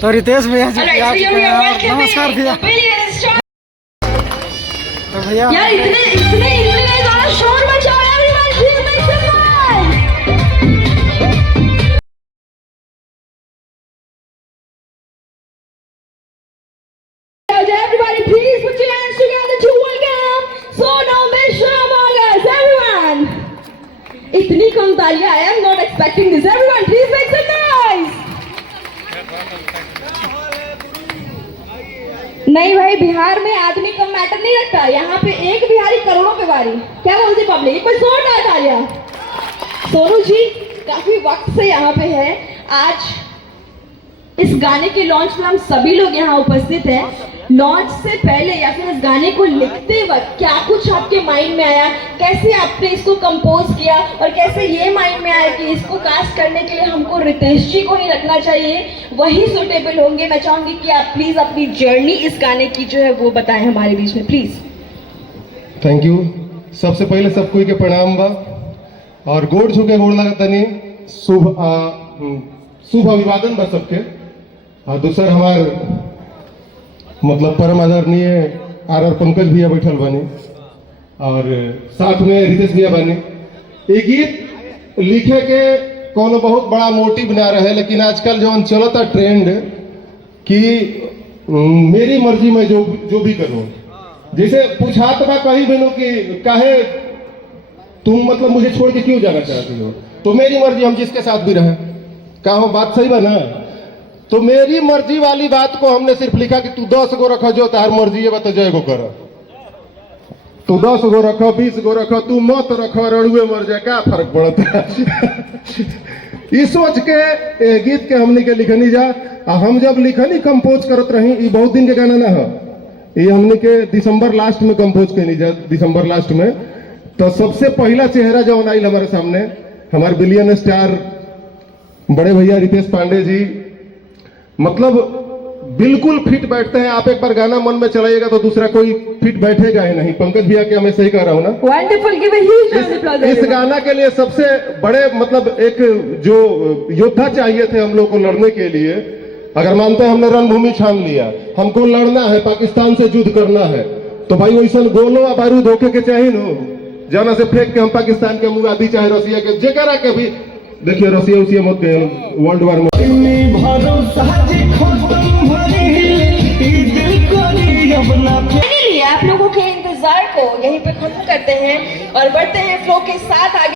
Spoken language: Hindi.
तो रितेश भैया जी आ चुके हैं और नमस्कार भैया। तो भैया यार इतने ज़्यादा शोर मचा रहा है, everyone please make some noise. Everybody please put your hands together to welcome Sonam Mishra among us, everyone. इतनी कम तालियां, I am not expecting this. Everyone please make some noise. नहीं भाई, बिहार में आदमी कम मैटर नहीं रखता। यहाँ पे एक बिहारी करोड़ों पे वारी। क्या बोलती पब्लिक? कोई जोरदार तालियां। सोनू जी काफी वक्त से यहाँ पे है। आज इस गाने के लॉन्च में हम सभी लोग यहाँ उपस्थित हैं। लॉन्च से पहले या फिर इस गाने को लिखते वक्त क्या कुछ आपके माइंड में आया, कैसे आपने इसको कंपोज किया और कैसे ये माइंड में आया कि इसको कास्ट करने के लिए हमको रितेश जी को ही रखना चाहिए, वही सुटेबल होंगे। मैं चाहूंगी कि आप प्लीज अपनी जर्नी इस गाने की जो है वो बताएं हमारे बीच में, प्लीज। Thank you. सबसे पहले सबको के प्रणाम बा और गोड़ छू के गोड़ लगता नहीं। शुभ अभिवादन बा सबके। और दूसरा हमार मतलब परम आदरणीय आर पंकज भैया बैठल बने और साथ में रितेश भैया बने। एक गीत लिखे के कोनो बहुत बड़ा मोटिव ना रहे, लेकिन आजकल जो चलता ट्रेंड कि मेरी मर्जी में जो भी करूं, जैसे पूछात बा कहीं बिनो कि काहे तुम मतलब मुझे छोड़ के क्यों जाना चाहती हो, तो मेरी मर्जी, हम जिसके साथ भी रहे। कहा बात सही बा ना? तो मेरी मर्जी वाली बात को हमने सिर्फ लिखा कि तू 10 गो रखो, जो तार मर्जी है बता जय गो कर। तू 10 गो रखो, 20 गो रखो, तू मत रखो, रड़ुए मर जाए, क्या फर्क पड़ता है? इस सोच के गीत के हमने के लिखनी जा। हम जब लिखनी कंपोज करत रही, ये बहुत दिन के गाना ना हो, ये हमने के दिसंबर लास्ट में कंपोज करनी जा। दिसंबर लास्ट में तो सबसे पहला चेहरा जो आई हमारे सामने, हमारे बिलियन स्टार बड़े भैया रितेश पांडे जी, मतलब बिल्कुल फिट बैठते हैं। आप एक बार गाना मन में चलाइएगा तो दूसरा कोई फिट बैठेगा ही नहीं। पंकज भैया के हमें सही कह रहा हूँ ना? Wonderful, give a huge round of applause. इस गाना के लिए सबसे बड़े मतलब एक जो योद्धा चाहिए थे हम लोग को लड़ने के लिए। अगर मानते हैं हमने रणभूमि छान लिया, हमको लड़ना है, पाकिस्तान से युद्ध करना है, तो भाई वैसा गोलो और बारूद होके के चाहिए नो, जाना से फेंक के हम पाकिस्तान के मुगादी चाहे रसिया के जेकरा के भी। देखिए रसिया उसिया मत गए वर्ल्ड वार में। आप लोगों के इंतजार को यहीं पे खत्म करते हैं और बढ़ते हैं फ्लो के साथ आगे।